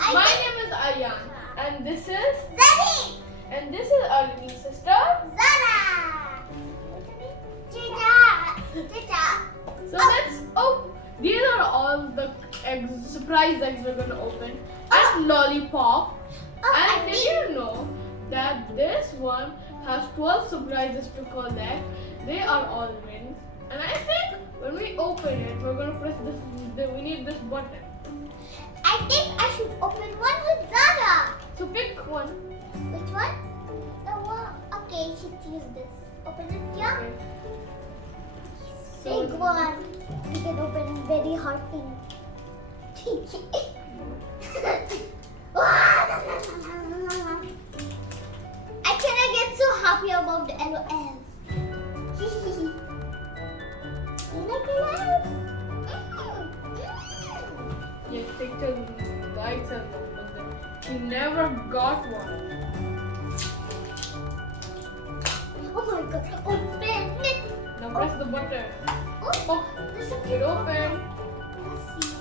My name is Ayan, and this is Zari. and this is our little sister. Zara. Chicha. So let's these are all the surprise eggs we're gonna open. And lollipop. And did you know that this one has 12 surprises to collect? They are all rings. And I think when we open it, we're gonna press this. We need this button. I think I should open one with Zara. So pick one. Which one? The one. Okay, you should use this. Open it, yeah. Okay. Big one. We can open it very hard thing. I cannot get so happy about the LOL. You like LOL? Yes, take the lights and open them. He never got one. Oh my god, open it. Now press the button. Oh, there's a It opened. Let's see.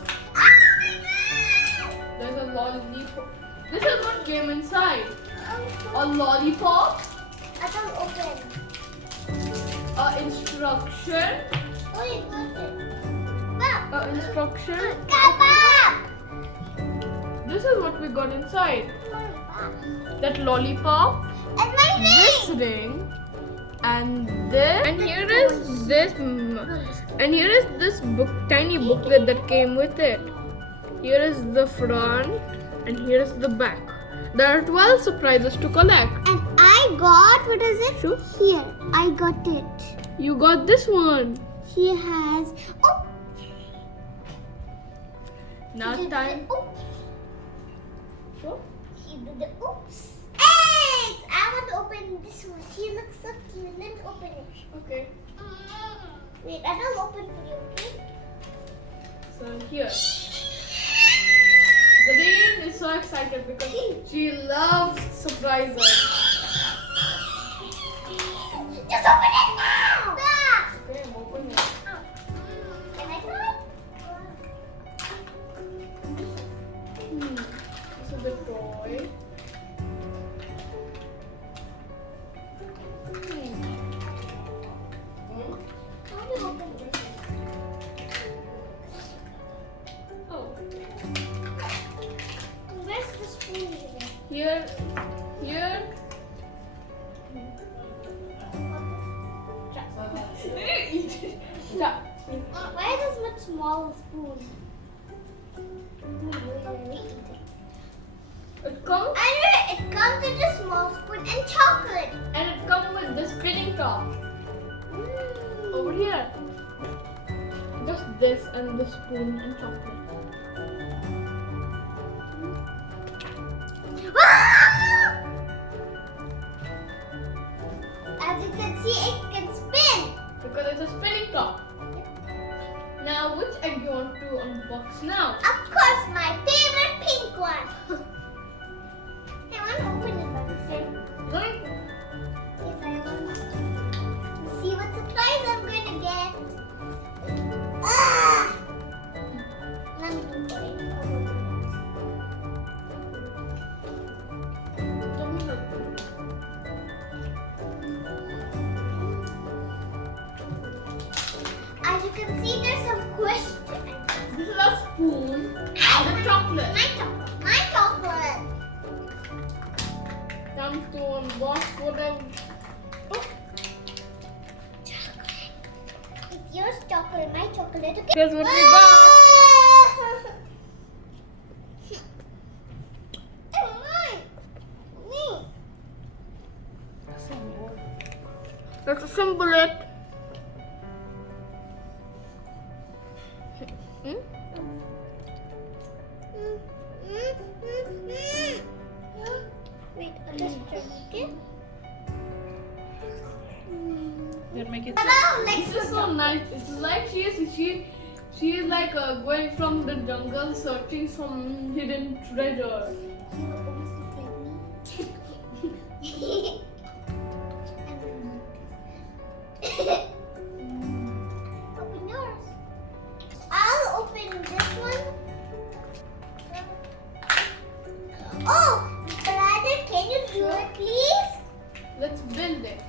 There's a lollipop. This is what came inside. A lollipop, I don't open. a instruction, Oh, you got it. Wow. a instruction. Kebab. This is what we got inside. Kebab. That lollipop, And my this ring. ring, and this. And here is this. And here is this book, tiny booklet that came with it. Here is the front, and here is the back. There are 12 surprises to collect. And I got, what is it? Sure. Here, I got it. You got this one. He has, oh. Now He did time. the oops. Sure. He did the oops. Eggs! I want to open this one. He looks so cute. Let me open it. Okay. Wait, I don't open for you, okay? So here. Zareen is so excited because she loves surprises. Just open it now! Okay, I'm opening it. Can I try? This is the toy. How do you open this? Oh, Where's the spoon even? here. Yeah. Why is this much smaller spoon? Really eat it. It comes Anyway, it comes with a small spoon and chocolate. and it comes with the spinning top over here. Just this and the spoon and chocolate. As you can see, it can spin. Because it's a spinning top. Now, which egg you want to unbox now? Of course, my favorite pink one. I want to open it by myself. Right? Yes, I want to see what surprise I'm going to get. Ah! Let me do it. As you can see, there's some questions. This is a spoon and a chocolate. My chocolate. My chocolate. Time to unbox whatever. Oh, Chocolate. It's yours chocolate, my chocolate. Okay. here's what we got. Oh, mine. Me. Let's assemble it. Hmm? Wait, I'll just check, okay? Here, make it. Ta-da! Next This is so nice. It's like she is like going from the jungle searching some hidden treasure. You almost look like me. Open yours. I'll open this one. Let's build it.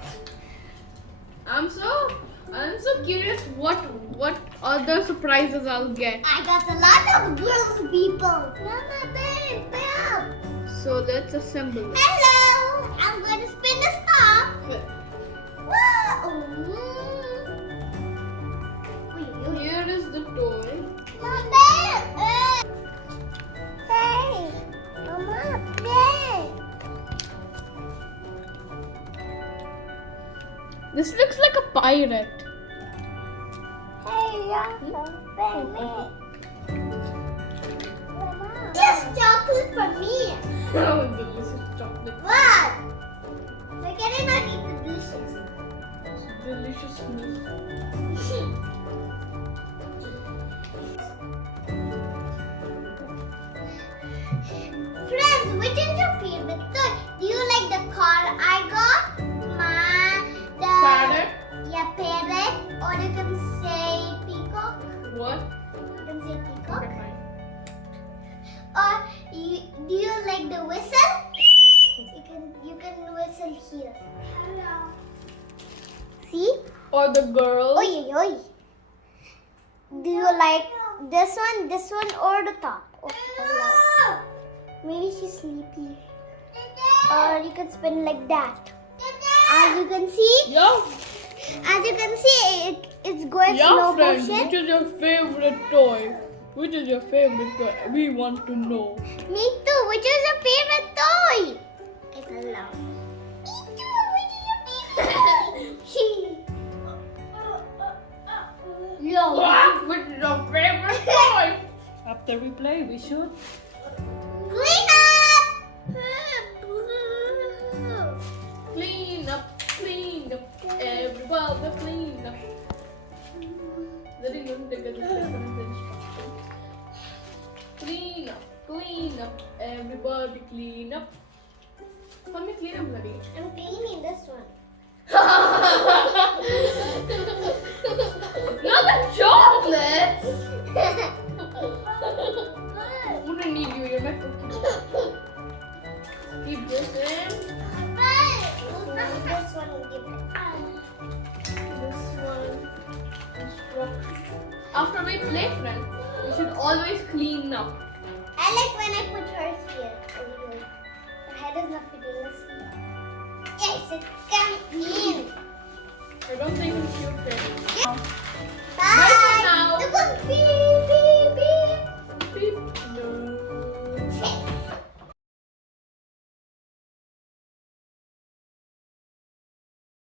I'm so curious what other surprises I'll get. I got a lot of girls people. Mama, babe, babe. So let's assemble it. Hello. I'm going to spin the stop. Good. Whoa. Here is the toy. Mama, hey. Mama, babe. This looks like a pirate. Hey, baby. Just chocolate for me. Oh, delicious chocolate. What? So can I not eat the dishes? Deliciousness. Friends, which is your favorite toy? Do you like the car I got? Parrot? Yeah, parrot. Or you can say peacock. What? You can say peacock. Okay, fine. Or do you like the whistle? You can whistle here. Hello. See? Or the girl? Oi, oi. Do you like this one, or the top? Okay, hello. Maybe she's sleepy. Or you can spin like that. As you can see, it's going slow friends, motion. which is your favorite toy? Which is your favorite toy? We want to know. Me too. Which is your favorite toy? It's a love. Me too. Which is your favorite? Which is your favorite toy? After we play, we should. Clean up. Clean up, clean up, everybody clean up. Very good, clean up, everybody clean up. Let me clean up, buddy. I'm cleaning this one. Not the chocolates! I'm gonna need you, you're my cookie. Keep this in. This one will give it. This one. After we play, friend, we should always clean up. I like when I put her here. Her head is not fitting. Let's see. Yes, it's coming in. I don't think it's your friend. Bye. Bye for now. The cookie.